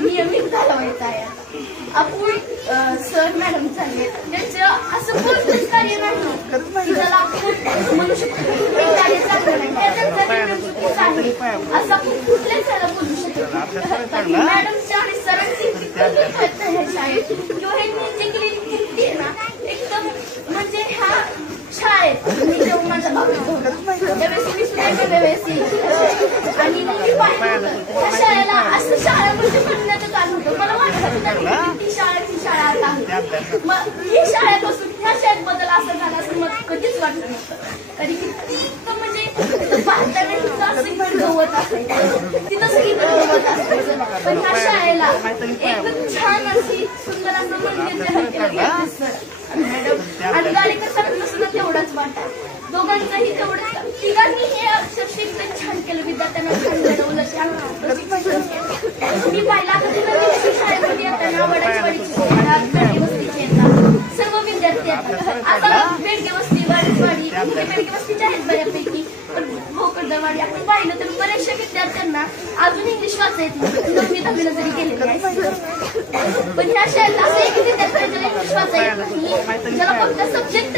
नियमित घालवायचा आहे आपण सर मॅडम चालले त्याचं असं कोणतंच कार्य नाही की त्याला आपण म्हणू शकतो कार्य चांगलं नाही असं आपण कुठल्याच त्याला बोलू शकतो मॅडमच्या आणि सरांची शाळेत किंवा हे निवृत्ती आहे ना एकदम म्हणजे ह्या शाळेत मी जेव्हा माझा भाऊ त्यावेळेस मी सुद्धा आणि मी पाहिलं त्या शाळेला असं शाळा म्हणजे म्हणण्याचं कारण होतं मला वाटत ती शाळेची शाळा आता मग ही शाळेपासून ह्या शाळेत बदल असं झाला असं मला कधीच वाटत नव्हतं कारण की तिथं म्हणजे भारताने तिथं असं गवत असायचं तिथं सगळीकडे गवत असायचं पण ह्या शाळेला एकदम छान अशी सुंदर असं मंदिर तयार केलं सर आणि कार्यकर्त्यांना सुद्धा तेवढाच वाटा दोघांचाही तेवढंच तिघांनी हे अक्षरशः एकदम छान केलं विद्यार्थ्यांना छान घडवलं मी पाहिला शाळेमध्ये येताना वडाचीवाडीची वस्तीचे येतात सर्व विद्यार्थी येतात आता बेडगे वस्ती वाडीचवाडी बेडगे वस्तीच्या आहेत बऱ्यापैकी पण भोकरदवाडी आपण पाहिलं तर बऱ्याचशा विद्यार्थ्यांना अजून इंग्लिश वाचायला येत नाही 9वी-10वीला जरी गेलेले आहे पण ह्या शाळेत असं एक विद्यार्थ्यांना इंग्लिश वाचायला येत नाही ज्याला फक्त सब्जेक्ट